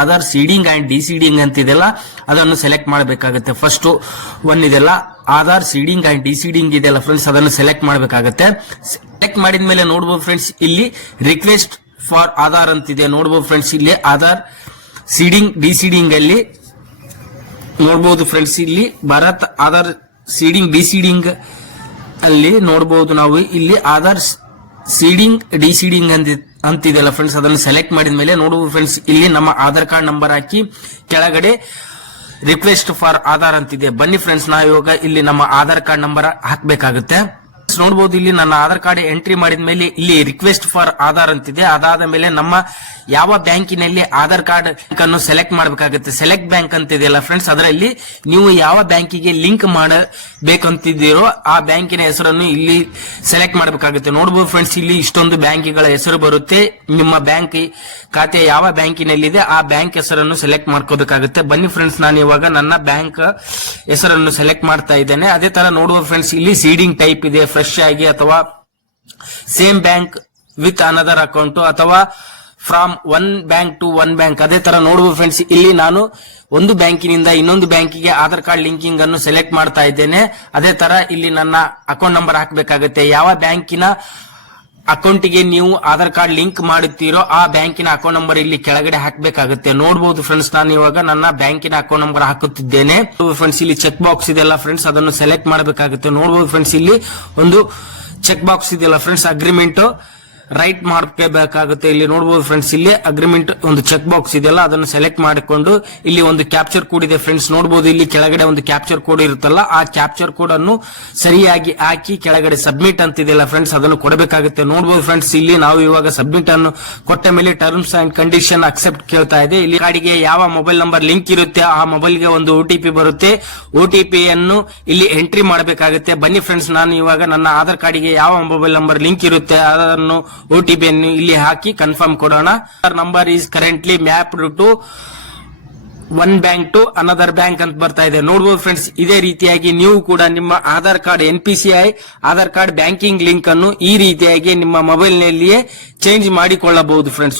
Aadhaar seeding and ಡಿಸೀಡಿಂಗ್ ಅಂತಿದೆಲ್ಲ ಅದನ್ನು select ಮಾಡಬೇಕಾಗುತ್ತೆ. First one ಇದೆಲ್ಲ ಆಧಾರ್ ಸೀಡಿಂಗ್ ಅಂಡ್ ಡಿಸೀಡಿಂಗ್ ಇದೆಲ್ಲ ಫ್ರೆಂಡ್ಸ್, ಅದನ್ನು ಸೆಲೆಕ್ಟ್ ಮಾಡಬೇಕಾಗುತ್ತೆ. ಸೆಲೆಕ್ಟ್ ಮಾಡಿದ ಮೇಲೆ ನೋಡಬಹುದು ಫ್ರೆಂಡ್ಸ್, ಇಲ್ಲಿ ರಿಕ್ವೆಸ್ಟ್ ಫಾರ್ ಆಧಾರ್ ಅಂತಿದೆ ನೋಡಬಹುದು ಫ್ರೆಂಡ್ಸ್. ಇಲ್ಲಿ ಆಧಾರ್ ಸೀಡಿಂಗ್ ಡಿಸೀಡಿಂಗ್ ಅಲ್ಲಿ ನೋಡಬಹುದು ಫ್ರೆಂಡ್ಸ್, ಇಲ್ಲಿ ಭಾರತ್ ಆಧಾರ್ ಸೀಡಿಂಗ್ ಡಿಸೀಡಿಂಗ್ ಅಲ್ಲಿ ನೋಡಬಹುದು ನಾವು. ಇಲ್ಲಿ ಆಧಾರ್ ಸೀಡಿಂಗ್ ಡಿಸೀಡಿಂಗ್ ಅಂತಿದೆಲ್ಲ ಫ್ರೆಂಡ್ಸ್, ಅದನ್ನು ಸೆಲೆಕ್ಟ್ ಮಾಡಿದ ಮೇಲೆ ನೋಡಬಹುದು ಫ್ರೆಂಡ್ಸ್, ಇಲ್ಲಿ ನಮ್ಮ ಆಧಾರ್ ಕಾರ್ಡ್ ನಂಬರ್ ಹಾಕಿ ಕೆಳಗಡೆ ರಿಕ್ವೆಸ್ಟ್ ಫಾರ್ ಆಧಾರ್ ಅಂತಿದೆ. ಬನ್ನಿ ಫ್ರೆಂಡ್ಸ್, ನಾವು ಇವಾಗ ಇಲ್ಲಿ ನಮ್ಮ ಆಧಾರ್ ಕಾರ್ಡ್ ನಂಬರ್ ಹಾಕಬೇಕಾಗುತ್ತೆ. ನೋಡಬಹುದು ಇಲ್ಲಿ ನನ್ನ ಆಧಾರ್ ಕಾರ್ಡ್ ಎಂಟ್ರಿ ಮಾಡಿದ ಮೇಲೆ ಇಲ್ಲಿ ರಿಕ್ವೆಸ್ಟ್ ಫಾರ್ ಆಧಾರ್ ಅಂತಿದೆ. ಅದಾದ ಮೇಲೆ ನಮ್ಮ ಯಾವ ಬ್ಯಾಂಕಿನಲ್ಲಿ ಆಧಾರ್ ಕಾರ್ಡ್ ಅನ್ನು ಸೆಲೆಕ್ಟ್ ಮಾಡಬೇಕಾಗುತ್ತೆ. ಸೆಲೆಕ್ಟ್ ಬ್ಯಾಂಕ್ ಅಂತಿದೆಯಲ್ಲ ಫ್ರೆಂಡ್ಸ್, ಅದರಲ್ಲಿ ನೀವು ಯಾವ ಬ್ಯಾಂಕಿಗೆ ಲಿಂಕ್ ಮಾಡಬೇಕಂತಿದ್ದೀರೋ ಆ ಬ್ಯಾಂಕಿನ ಹೆಸರನ್ನು ಇಲ್ಲಿ ಸೆಲೆಕ್ಟ್ ಮಾಡಬೇಕಾಗುತ್ತೆ. ನೋಡಬಹುದು ಫ್ರೆಂಡ್ಸ್, ಇಲ್ಲಿ ಇಷ್ಟೊಂದು ಬ್ಯಾಂಕಿಗಳ ಹೆಸರು ಬರುತ್ತೆ. ನಿಮ್ಮ ಬ್ಯಾಂಕ್ ಖಾತೆ ಯಾವ ಬ್ಯಾಂಕಿನಲ್ಲಿದೆ ಆ ಬ್ಯಾಂಕ್ ಹೆಸರನ್ನು ಸೆಲೆಕ್ಟ್ ಮಾಡ್ಕೋಬೇಕಾಗುತ್ತೆ. ಬನ್ನಿ ಫ್ರೆಂಡ್ಸ್, ನಾನು ಇವಾಗ ನನ್ನ ಬ್ಯಾಂಕ್ ಹೆಸರನ್ನು ಸೆಲೆಕ್ಟ್ ಮಾಡ್ತಾ ಇದ್ದೇನೆ. ಅದೇ ತರ ನೋಡುವ ಫ್ರೆಂಡ್ಸ್, ಇಲ್ಲಿ ಸೀಡಿಂಗ್ ಟೈಪ್ ಇದೆ, ಫ್ರೆಶ್ ಆಗಿ ಅಥವಾ same bank with another account ಅಥವಾ from one bank to one bank. ಅದೇ ತರ ನೋಡಬಹುದು ಫ್ರೆಂಡ್ಸ್, ಇಲ್ಲಿ ನಾನು ಒಂದು ಬ್ಯಾಂಕಿನಿಂದ ಇನ್ನೊಂದು ಬ್ಯಾಂಕಿಗೆ ಆಧಾರ್ ಕಾರ್ಡ್ ಲಿಂಕಿಂಗ್ ಅನ್ನು ಸೆಲೆಕ್ಟ್ ಮಾಡ್ತಾ ಇದ್ದೇನೆ. ಅದೇ ತರ ಇಲ್ಲಿ ನನ್ನ ಅಕೌಂಟ್ ನಂಬರ್ ಹಾಕಬೇಕಾಗುತ್ತೆ. ಯಾವ ಬ್ಯಾಂಕಿನ ಅಕೌಂಟಿಗೆ ನೀವು ಆಧಾರ್ ಕಾರ್ಡ್ ಲಿಂಕ್ ಮಾಡುತ್ತೀರೋ ಆ ಬ್ಯಾಂಕಿನ ಅಕೌಂಟ್ ನಂಬರ್ ಇಲ್ಲಿ ಕೆಳಗಡೆ ಹಾಕಬೇಕಾಗುತ್ತೆ. ನೋಡಬಹುದು ಫ್ರೆಂಡ್ಸ್, ನಾನು ಇವಾಗ ನನ್ನ ಬ್ಯಾಂಕಿನ ಅಕೌಂಟ್ ನಂಬರ್ ಹಾಕುತ್ತಿದ್ದೇನೆ. ಫ್ರೆಂಡ್ಸ್, ಇಲ್ಲಿ ಚೆಕ್ ಬಾಕ್ಸ್ ಇದೆಲ್ಲ ಫ್ರೆಂಡ್ಸ್, ಅದನ್ನು ಸೆಲೆಕ್ಟ್ ಮಾಡಬೇಕಾಗುತ್ತೆ. ನೋಡಬಹುದು ಫ್ರೆಂಡ್ಸ್, ಇಲ್ಲಿ ಒಂದು ಚೆಕ್ ಬಾಕ್ಸ್ ಇದೆಯಲ್ಲ ಫ್ರೆಂಡ್ಸ್, ಅಗ್ರಿಮೆಂಟ್ ರೈಟ್ ಮಾಡಬೇಕಾಗುತ್ತೆ. ಇಲ್ಲಿ ನೋಡಬಹುದು ಫ್ರೆಂಡ್ಸ್, ಇಲ್ಲಿ ಅಗ್ರಿಮೆಂಟ್ ಒಂದು ಚೆಕ್ ಬಾಕ್ಸ್ ಇದೆಯಲ್ಲ ಅದನ್ನು ಸೆಲೆಕ್ಟ್ ಮಾಡಿಕೊಂಡು ಇಲ್ಲಿ ಒಂದು ಕ್ಯಾಪ್ಚರ್ ಕೋಡ್ ಇದೆ ಫ್ರೆಂಡ್ಸ್. ನೋಡಬಹುದು ಇಲ್ಲಿ ಕೆಳಗಡೆ ಒಂದು ಕ್ಯಾಪ್ಚರ್ ಕೋಡ್ ಇರುತ್ತಲ್ಲ, ಆ ಕ್ಯಾಪ್ಚರ್ ಕೋಡ್ ಅನ್ನು ಸರಿಯಾಗಿ ಹಾಕಿ ಕೆಳಗಡೆ ಸಬ್ಮಿಟ್ ಅಂತಿದೆಯಲ್ಲ ಫ್ರೆಂಡ್ಸ್, ಅದನ್ನು ಕೊಡಬೇಕಾಗುತ್ತೆ. ನೋಡಬಹುದು ಫ್ರೆಂಡ್ಸ್, ಇಲ್ಲಿ ನಾವು ಇವಾಗ ಸಬ್ಮಿಟ್ ಅನ್ನು ಕೊಟ್ಟ ಮೇಲೆ ಟರ್ಮ್ಸ್ ಅಂಡ್ ಕಂಡೀಷನ್ ಅಕ್ಸೆಪ್ಟ್ ಕೇಳ್ತಾ ಇದೆ. ಇಲ್ಲಿ ಕಾರ್ಡಿಗೆ ಯಾವ ಮೊಬೈಲ್ ನಂಬರ್ ಲಿಂಕ್ ಇರುತ್ತೆ ಆ ಮೊಬೈಲ್ಗೆ ಒಂದು OTP ಬರುತ್ತೆ. OTP ಯನ್ನು ಇಲ್ಲಿ ಎಂಟ್ರಿ ಮಾಡಬೇಕಾಗುತ್ತೆ. ಬನ್ನಿ ಫ್ರೆಂಡ್ಸ್, ನಾನು ಇವಾಗ ನನ್ನ ಆಧಾರ್ ಕಾರ್ಡಿಗೆ ಯಾವ ಮೊಬೈಲ್ ನಂಬರ್ ಲಿಂಕ್ ಇರುತ್ತೆ ಅದನ್ನು OTP ಅನ್ನು ಇಲ್ಲಿ ಹಾಕಿ ಕನ್ಫರ್ಮ್ ಕೊಡೋಣ. Number is currently mapped to one bank to another bank ಅಂತ ಬರ್ತಾ ಇದೆ. ನೋಡಬಹುದು ಫ್ರೆಂಡ್ಸ್, ಇದೇ ರೀತಿಯಾಗಿ ನೀವು ಕೂಡ ನಿಮ್ಮ Aadhaar card NPCI Aadhaar card banking link ಅನ್ನು ಈ ರೀತಿಯಾಗಿ ನಿಮ್ಮ ಮೊಬೈಲ್ ನಲ್ಲಿಯೇ ಚೇಂಜ್ ಮಾಡಿಕೊಳ್ಳಬಹುದು ಫ್ರೆಂಡ್ಸ್.